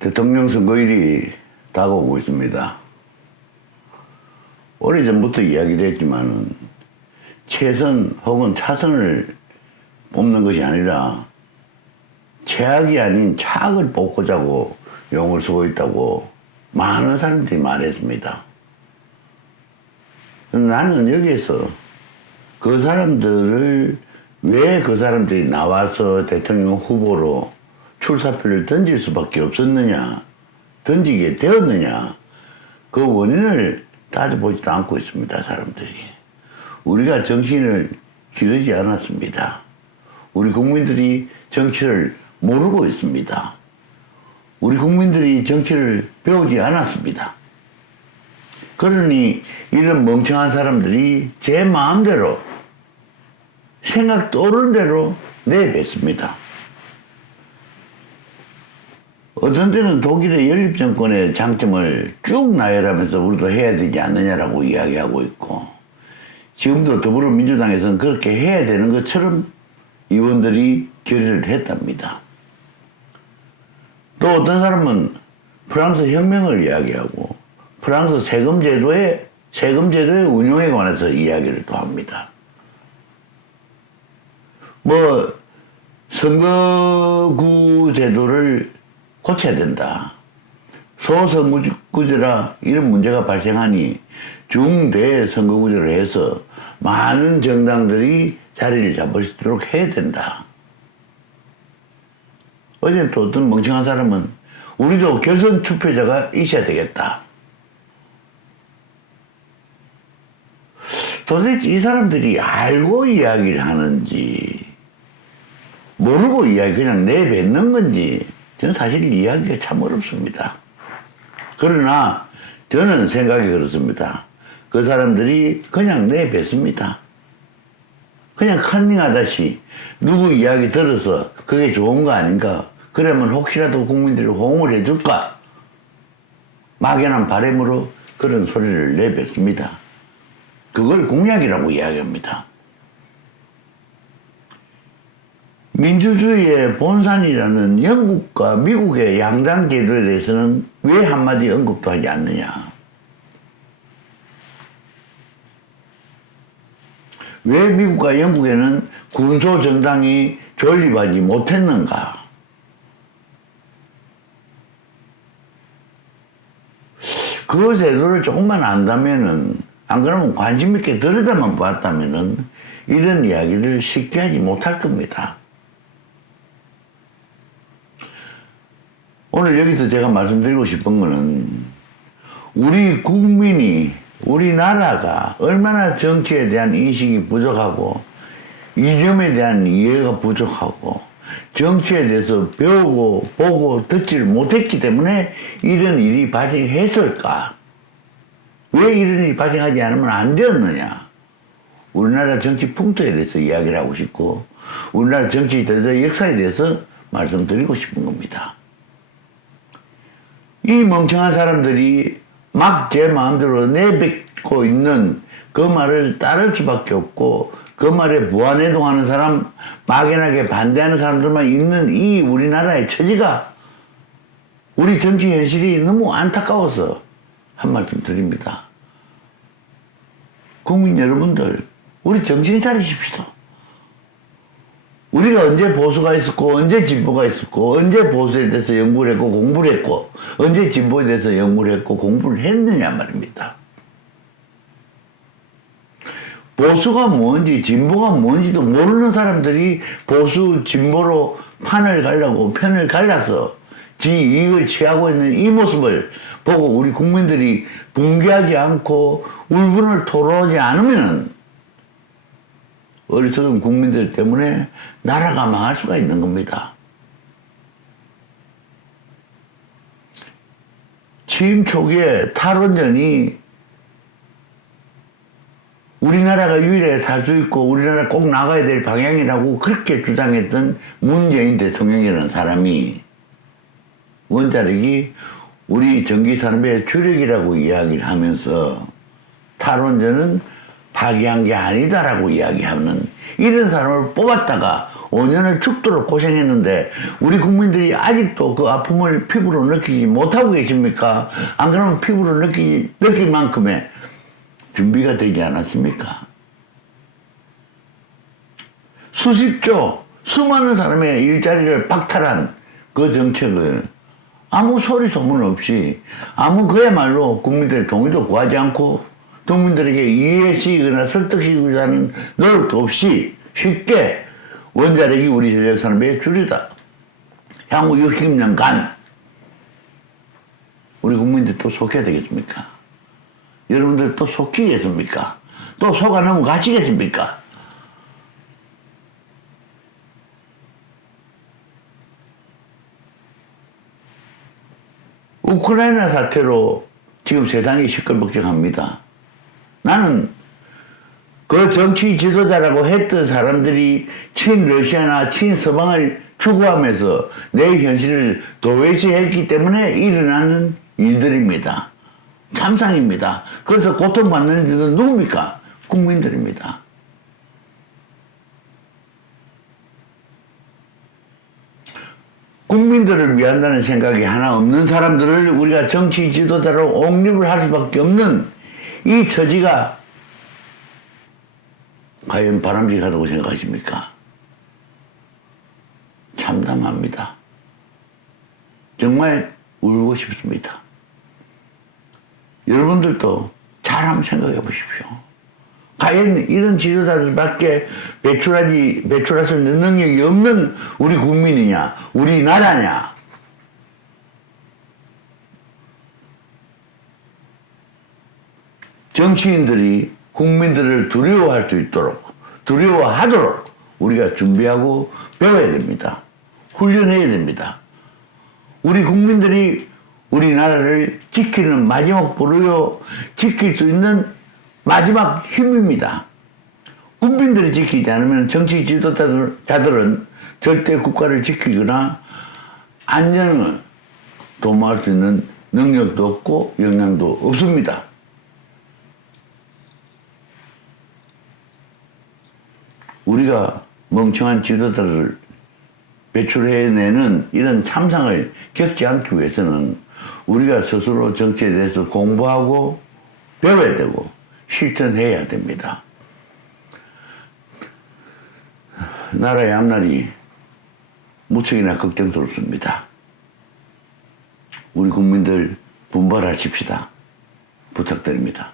대통령 선거일이 다가오고 있습니다. 오래전부터 이야기를 했지만 최선 혹은 차선을 뽑는 것이 아니라 최악이 아닌 차악을 뽑고자고 용어를 쓰고 있다고 많은 사람들이 말했습니다. 나는 여기에서 그 사람들을 왜 그 사람들이 나와서 대통령 후보로 출사표를 던질 수밖에 없었느냐, 던지게 되었느냐, 그 원인을 따져보지도 않고 있습니다, 사람들이. 우리가 정신을 기르지 않았습니다. 우리 국민들이 정치를 모르고 있습니다. 우리 국민들이 정치를 배우지 않았습니다. 그러니 이런 멍청한 사람들이 제 마음대로 생각 떠오르는 대로 내뱉습니다. 어떤 때는 독일의 연립정권의 장점을 쭉 나열하면서 우리도 해야 되지 않느냐라고 이야기하고 있고, 지금도 더불어민주당에서는 그렇게 해야 되는 것처럼 의원들이 결의를 했답니다. 또 어떤 사람은 프랑스 혁명을 이야기하고 프랑스 세금제도의 운용에 관해서 이야기를 또 합니다. 선거구 제도를 고쳐야 된다. 소선거구제라 이런 문제가 발생하니 중대 선거구제를 해서 많은 정당들이 자리를 잡을 수 있도록 해야 된다. 어제 또 어떤 멍청한 사람은 우리도 결선 투표자가 있어야 되겠다. 도대체 이 사람들이 알고 이야기를 하는지 모르고 그냥 내뱉는 건지 저는 사실 이야기가 참 어렵습니다. 그러나 저는 생각이 그렇습니다. 그 사람들이 그냥 내뱉습니다. 그냥 컨닝하듯이 누구 이야기 들어서 그게 좋은 거 아닌가, 그러면 혹시라도 국민들이 호응을 해줄까, 막연한 바람으로 그런 소리를 내뱉습니다. 그걸 공약이라고 이야기합니다. 민주주의의 본산이라는 영국과 미국의 양당 제도에 대해서는 왜 한마디 언급도 하지 않느냐? 왜 미국과 영국에는 군소 정당이 존립하지 못했는가? 그 제도를 조금만 안다면은, 안 그러면 관심 있게 들여다만 보았다면은 이런 이야기를 쉽게 하지 못할 겁니다. 오늘 여기서 제가 말씀드리고 싶은 거는 우리 국민이, 우리나라가 얼마나 정치에 대한 인식이 부족하고 이념에 대한 이해가 부족하고 정치에 대해서 배우고 보고 듣지를 못했기 때문에 이런 일이 발생했을까? 왜 이런 일이 발생하지 않으면 안 되었느냐? 우리나라 정치 풍토에 대해서 이야기를 하고 싶고 우리나라 정치 역사에 대해서 말씀드리고 싶은 겁니다. 이 멍청한 사람들이 막 제 마음대로 내뱉고 있는 그 말을 따를 수밖에 없고 그 말에 무한해동하는 사람, 막연하게 반대하는 사람들만 있는 이 우리나라의 처지가, 우리 정치 현실이 너무 안타까워서 한 말씀 드립니다. 국민 여러분들, 우리 정신 차리십시다. 우리가 언제 보수가 있었고 언제 진보가 있었고 언제 보수에 대해서 연구를 했고 공부를 했고 언제 진보에 대해서 연구를 했고 공부를 했느냐 말입니다. 보수가 뭔지 진보가 뭔지도 모르는 사람들이 보수 진보로 편을 갈라서 지 이익을 취하고 있는 이 모습을 보고 우리 국민들이 붕괴하지 않고 울분을 토로하지 않으면은 어리석은 국민들 때문에 나라가 망할 수가 있는 겁니다. 취임 초기에 탈원전이 우리나라가 유일하게 살 수 있고 우리나라 꼭 나가야 될 방향이라고 그렇게 주장했던 문재인 대통령이라는 사람이 원자력이 우리 전기산업의 주력이라고 이야기를 하면서 탈원전은 파기한 게 아니다라고 이야기하는 이런 사람을 뽑았다가 5년을 죽도록 고생했는데 우리 국민들이 아직도 그 아픔을 피부로 느끼지 못하고 계십니까? 안 그러면 피부로 느낄 만큼의 준비가 되지 않았습니까? 수십조, 수많은 사람의 일자리를 박탈한 그 정책을 아무 소리 소문 없이 아무 그야말로 국민들의 동의도 구하지 않고 국민들에게 이해시키거나 설득시키고자 하는 노력도 없이 쉽게 원자력이 우리 전력 산업의 주류다. 향후 60년간 우리 국민들 또 속해야 되겠습니까? 여러분들 또 속히겠습니까? 또 속아 넘어가시겠습니까? 우크라이나 사태로 지금 세상이 시끌벅적합니다. 나는 그 정치 지도자라고 했던 사람들이 친러시아나 친서방을 추구하면서 내 현실을 도외시했기 때문에 일어나는 일들입니다. 참상입니다. 그래서 고통받는 이들은 누굽니까? 국민들입니다. 국민들을 위한다는 생각이 하나 없는 사람들을 우리가 정치 지도자로 옹립을 할 수밖에 없는 이 처지가 과연 바람직하다고 생각하십니까? 참담합니다. 정말 울고 싶습니다. 여러분들도 잘 한번 생각해 보십시오. 과연 이런 지도자들밖에 배출할 수 있는 능력이 없는 우리 국민이냐, 우리나라냐. 정치인들이 국민들을 두려워할 수 있도록, 두려워하도록 우리가 준비하고 배워야 됩니다. 훈련해야 됩니다. 우리 국민들이 우리나라를 지키는 마지막 보루요, 지킬 수 있는 마지막 힘입니다. 국민들이 지키지 않으면 정치 지도자들은 절대 국가를 지키거나 안전을 도모할 수 있는 능력도 없고 역량도 없습니다. 우리가 멍청한 지도자를 배출해내는 이런 참상을 겪지 않기 위해서는 우리가 스스로 정치에 대해서 공부하고 배워야 되고 실천해야 됩니다. 나라의 앞날이 무척이나 걱정스럽습니다. 우리 국민들 분발하십시다. 부탁드립니다.